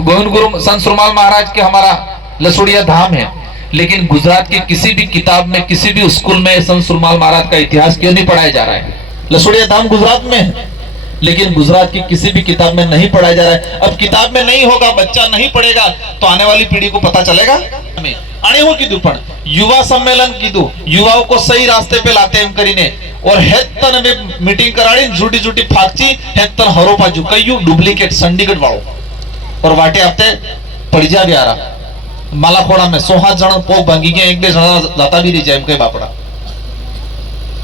गोविंद गुरु संत सुरमाल महाराज के हमारा लसुड़िया धाम है, लेकिन गुजरात की किसी भी किताब में, किसी भी स्कूल में संत सुरमाल महाराज का इतिहास क्यों नहीं पढ़ाया जा रहा है? लसुड़िया धाम गुजरात में है, लेकिन गुजरात की किसी भी किताब में नहीं पढ़ाया जा रहा है। अब किताब में नहीं होगा, बच्चा नहीं पढ़ेगा, तो आने वाली पीढ़ी को पता चलेगा? आने हो कीधु पण युवा सम्मेलन कीधु, युवाओं को सही रास्ते पे लाते एम करीने और हेतन में मीटिंग कराड़ी झूठी झूठी फाकची हेतन हरो पाजू कयु डुप्लीकेट संडीगढ़ वालों और वाटे आपते पड़जा भी आ रहा मालाखोड़ा में 100 जन पोग भांगी गया, एक 2 जन जाता भी नहीं जाए कई बापड़ा।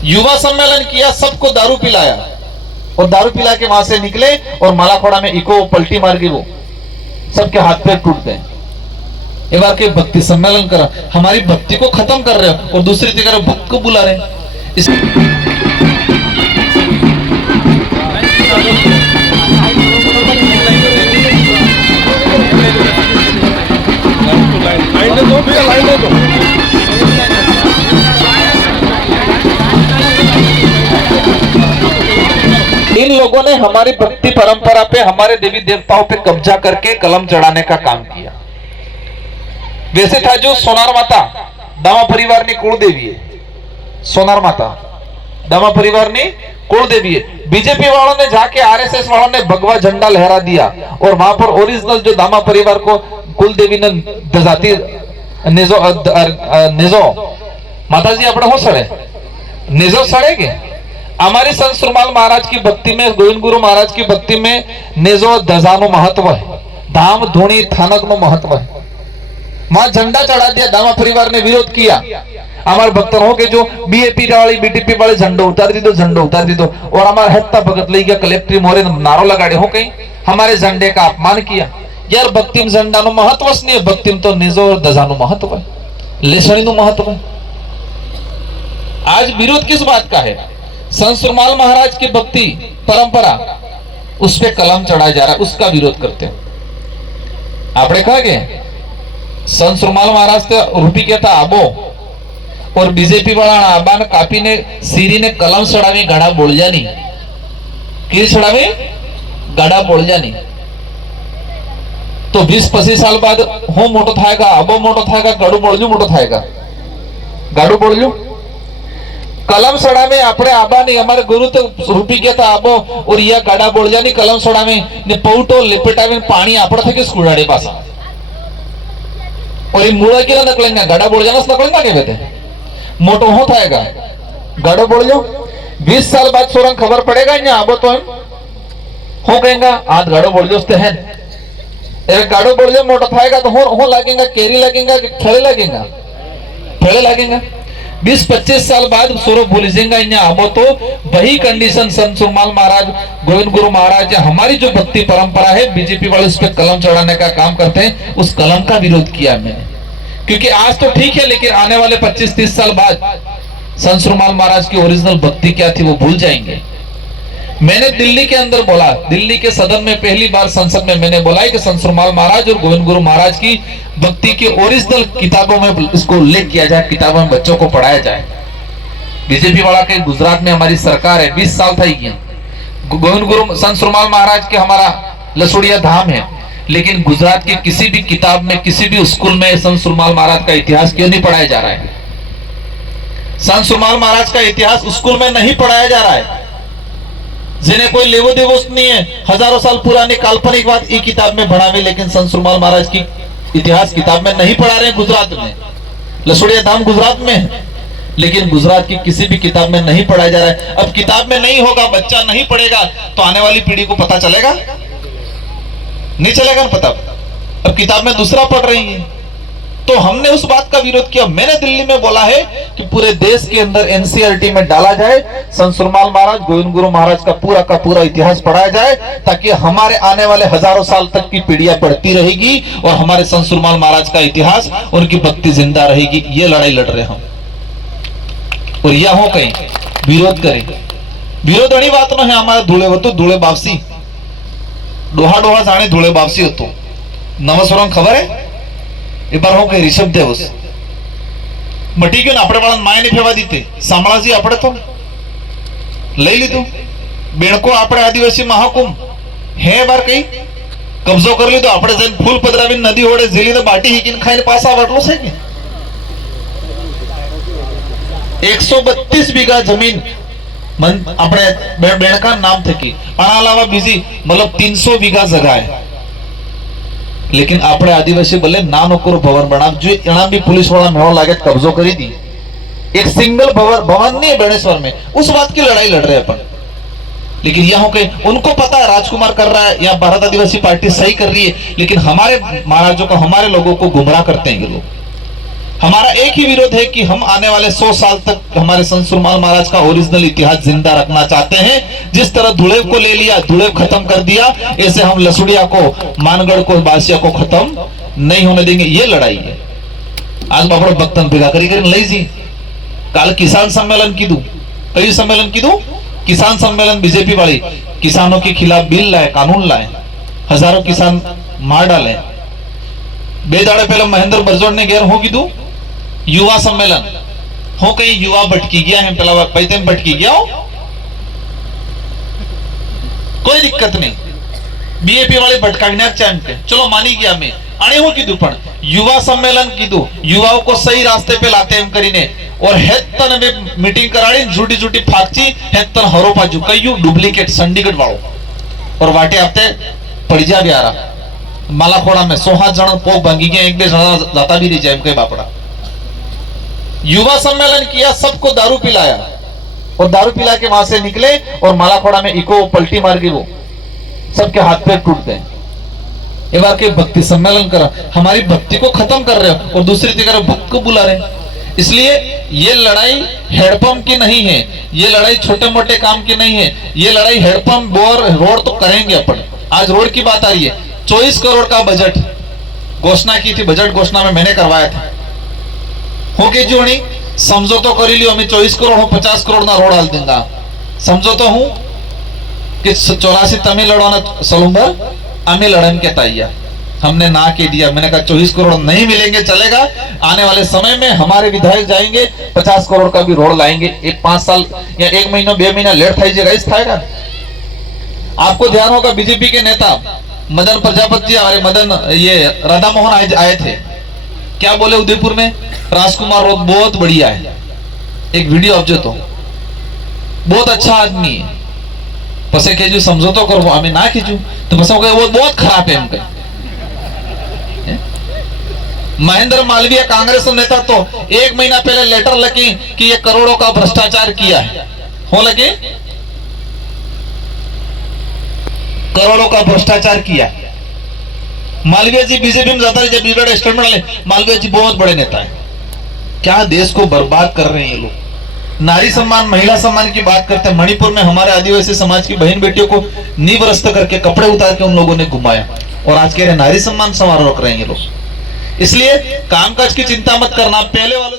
युवा सम्मेलन किया, सबको दारू पिलाया और दारू पिला के वहां से निकले और मालाखोड़ा में इको पलटी मार गई, वो सबके हाथ पैर टूट गए। एक बार के भक्ति सम्मेलन करा, हमारी भक्ति को खत्म कर रहे हो और दूसरी जगह भक्त को बुला रहे हैं। इन लोगों ने हमारी भक्ति परंपरा पे, हमारे देवी देवताओं पे कब्जा करके कलम चढ़ाने का काम किया। वैसे था जो सोनार माता दामा परिवार की कुल देवी है, सोनार माता दामा परिवार की कुल देवी है। बीजेपी वालों ने जाके आरएसएस वालों ने भगवा झंडा लहरा दिया और वहां पर ओरिजिनल जो दामा परिवार को कुल देवी ने दजाती निजो माताजी अपने हो सड़े निजो सड़ेगे। हमारी संत सुरमाल महाराज की भक्ति में, गोविंद गुरु महाराज की भक्ति में नेजो दजानो महत्व है, धाम धूणी थानक नो महत्व है। वहां झंडा चढ़ा दिया, दामा परिवार ने विरोध किया। हमारे भक्तों हो के जो बीएपी वाली बीटीपी वाले झंडो उतार दी दो, झंडो उतार दी दो और हमारे हत्ता भगत ले गया कलेक्ट्री मोरे नारो लगाड़े हो कहीं, हमारे झंडे का अपमान किया। यार भक्ति में झंडा नो महत्व नहीं है, भक्ति में तो निजो और दजानो महत्व है, लेसणी नो महत्व है। आज विरोध किस बात का है? संत सुरमाल महाराज की भक्ति परंपरा, उस पे कलम चढ़ाया जा रहा है, उसका विरोध करते हैं। आपने कहा कि संत सुरमाल महाराज का रूपी क्या था आबो और बीजेपी वाला आबा ने कापी ने सीरी ने कलम चढ़ावी गड़ा बोल जानी कि चढ़ावी गड़ा बोल जानी। तो 20-25 साल बाद हो मोटो थाएगा, आबो मोटो थाएगा, गड़ू बोलजू मोटो थाएगा, गाड़ू बोलजू कलम सड़ावे अपने आबा ने हमारे गुरु तो रूपी गया था आबो और यह गाड़ा बोल जानी कलम सड़ावे ने पौटो लिपटावे पानी आपड़ थे कि स्कूड़ाड़े पास और ये मुड़ा के नकलेंगे गाड़ा बोल जाना नकलेंगा के कहते मोटो हो थाएगा गाड़ो बोल जाओ। 20 साल बाद सोरंग खबर पड़ेगा यहाँ आबो तो हो कहेंगा आज गाड़ो बोल जाओ है एक गाड़ो बोल जाओ मोटो थाएगा तो हो लगेगा, केरी लगेगा कि खेले लगेगा, खेले लगेगा। 20-25 साल बाद सोरो भूल जाएगा यहाँ आबो तो वही कंडीशन संत सुरमाल महाराज, गोविंद गुरु महाराज, हमारी जो भक्ति परंपरा है, बीजेपी वाले उस पर कलम चढ़ाने का काम करते हैं, उस कलम का विरोध किया मैंने। क्योंकि आज तो ठीक है, लेकिन आने वाले 25-30 साल बाद संत सुरमाल महाराज की ओरिजिनल भक्ति क्या थी वो भूल जाएंगे। मैंने दिल्ली के अंदर बोला, दिल्ली के सदन में पहली बार संसद में मैंने बोला है कि संत सुरमाल महाराज और गोविंद गुरु महाराज की भक्ति के ओरिजिनल किताबों में इसको उल्लेख किया जाए, किताबों में बच्चों को पढ़ाया जाए। बीजेपी वाला के गुजरात में हमारी सरकार है, 20 साल था ही गोविंद गुरु संत सुरमाल महाराज के हमारा लसुड़िया धाम है, लेकिन गुजरात की किसी भी किताब में, किसी भी स्कूल में संत सुरमाल महाराज का इतिहास क्यों नहीं पढ़ाया जा रहा है? संत सुरमाल महाराज का इतिहास स्कूल में नहीं पढ़ाया जा रहा है। जिन्हें कोई लेवो देवो नहीं है, हजारों साल पुरानी काल्पनिक बात ई किताब में बढ़ावे, लेकिन संत सुरमाल महाराज की इतिहास किताब में नहीं पढ़ा रहे। गुजरात में लसुड़िया धाम गुजरात में है, लेकिन गुजरात की किसी भी किताब में नहीं पढ़ाया जा रहा है। अब किताब में नहीं होगा, बच्चा नहीं पढ़ेगा, तो आने वाली पीढ़ी को पता चलेगा? नहीं चलेगा ना पता। अब किताब में दूसरा पढ़ रही है, तो हमने उस बात का विरोध किया। मैंने दिल्ली में बोला है कि पूरे देश के अंदर एनसीईआरटी में डाला जाए, संत सुरमाल महाराज, गोविंद गुरु महाराज का पूरा इतिहास पढ़ाया जाए, ताकि हमारे आने वाले हजारों साल तक की पीढ़ियां पढ़ती रहेगी और हमारे संत सुरमाल महाराज का इतिहास, उनकी भक्ति जिंदा रहेगी। ये लड़ाई लड़ रहे हम और यह हो कहीं विरोध करें। विरोध अड़ी बात न है। हमारे धूले वो तो धूले बापसी डोहा डोहा जाने धूले बापसी हो तो नवस्वरम खबर है। एक बार हो गए ऋषभ देवस मटी क्यों ना अपने वाला माया नहीं फेवा दीते सामळाजी अपने तो लई लीधु बेणको अपने आदिवासी महाकुंभ है बार कई કબજો કરી લીધો, આપણે જઈને ફૂલ પધરાવીને નદી ઓળે ઝીલીને બાટી હીકીને ખાઈને પાછા આટલું છે કે 132 વીઘા જમીન આપણે બેણકા નામ થકી, આના અલાવા બીજી મતલબ 300 વીઘા જગા है, लेकिन આપણે आदिवासी बोले नानो करो भवन बनाव जो एना भी पुलिस वाला मेड़ो लागे कब्जो करी दी। एक सिंगल भवन नहीं है बेणेश्वर में, उस बात की लड़ाई लड़ रहे अपन। लेकिन यहाँ के उनको पता है राजकुमार कर रहा है या भारत आदिवासी पार्टी सही कर रही है, लेकिन हमारे महाराजों को, हमारे लोगों को गुमराह करते हैं ये लोग। हमारा एक ही विरोध है कि हम आने वाले 100 साल तक हमारे संत सुरमाल महाराज का ओरिजिनल इतिहास जिंदा रखना चाहते हैं। जिस तरह धुलेव को ले लिया, धुलेव खत्म कर दिया, ऐसे हम लसुड़िया को, मानगढ़ को, बासिया को खत्म नहीं होने देंगे। ये लड़ाई है। आज बापड़ो भक्तन भेगा करी लई जी काल किसान सम्मेलन कीधु, कई सम्मेलन कीधु, किसान सम्मेलन बीजेपी वाली किसानों के खिलाफ बिल लाए, कानून लाए, हजारों किसान मार डाले। बेदाड़े पहले महेंद्र बरजोड़ ने घेर हो कीधु युवा सम्मेलन हो, कहीं युवा भटकी गया है, पहला पैते में भटकी गया हो, कोई दिक्कत नहीं, बीएपी वाले भटकाने चाहते, चलो मानी गया मैं आने हो कीधु, पण युवा सम्मेलन कीधु, युवाओं को सही रास्ते पे लाते हम करीने, और हेतन में मीटिंग कराड़ी झूठी झूठी फाकची हेतन हरो पाजू कई डुप्लीकेट संडीगढ़ वालों, और वाटे आपते पड़जा भी आ रहा मालाखोड़ा में 100 जन पोग भांगी गया, एक बे जना जाता भी नहीं जाए कई बापड़ा। युवा सम्मेलन किया, सबको दारू पिलाया, और दारू पिला के वहां से निकले और मालाखोड़ा में इको पलटी मार गई, वो सबके हाथ पैर टूट गए। एक बार के भक्ति सम्मेलन करा, हमारी भक्ति को खत्म कर रहे हो और दूसरी जगह भक्त को बुला रहे। इसलिए ये लड़ाई हेडपंप की नहीं है, ये लड़ाई छोटे मोटे काम की नहीं है, ये लड़ाई हेडपंप बोर रोड तो करेंगे अपन। आज रोड की बात आ रही है, 24 करोड़ का बजट घोषणा की थी, बजट घोषणा में मैंने करवाया था। हो के जो नहीं समझो तो करी लियो, हमें 24 करोड़ हो 50 करोड़ ना रोड हाल देंगे, समझो तो हूं कि 84 तमिल लड़वाना सलूंबर हमें लड़न के तैयार, हमने ना के दिया। मैंने कहा 24 करोड़ नहीं मिलेंगे चलेगा, आने वाले समय में हमारे विधायक जाएंगे 50 करोड़ का भी रोड लाएंगे। एक 5 साल या 1 महीना 2 महीना लेट था इस थाएगा। आपको ध्यान होगा बीजेपी के नेता मदन प्रजापति और मदन ये राधा मोहन आए थे, क्या बोले उदयपुर में, राजकुमार रोड बहुत बढ़िया है, एक वीडियो आप जो तो बहुत अच्छा आदमी है, पसे केजू समझो तो करो, हमें ना खींचू तो पसे वो बहुत खराब है हमके। महेंद्र मालवीय कांग्रेस नेता तो 1 महीना पहले लेटर लगी कि ये करोड़ों का भ्रष्टाचार किया है, हो लगे करोड़ों का भ्रष्टाचार किया। मालवीय जी बीजेपी में जाता है, जब स्टेटमेंट डाले मालवीय जी बहुत बड़े नेता है। क्या देश को बर्बाद कर रहे हैं ये लोग। नारी सम्मान, महिला सम्मान की बात करते हैं, मणिपुर में हमारे आदिवासी समाज की बहन बेटियों को नीवरस्त करके कपड़े उतार के उन लोगों ने घुमाया, और आज कह रहे नारी सम्मान समारोह रख रहे हैं ये लोग। इसलिए कामकाज की चिंता मत करना, पहले वालों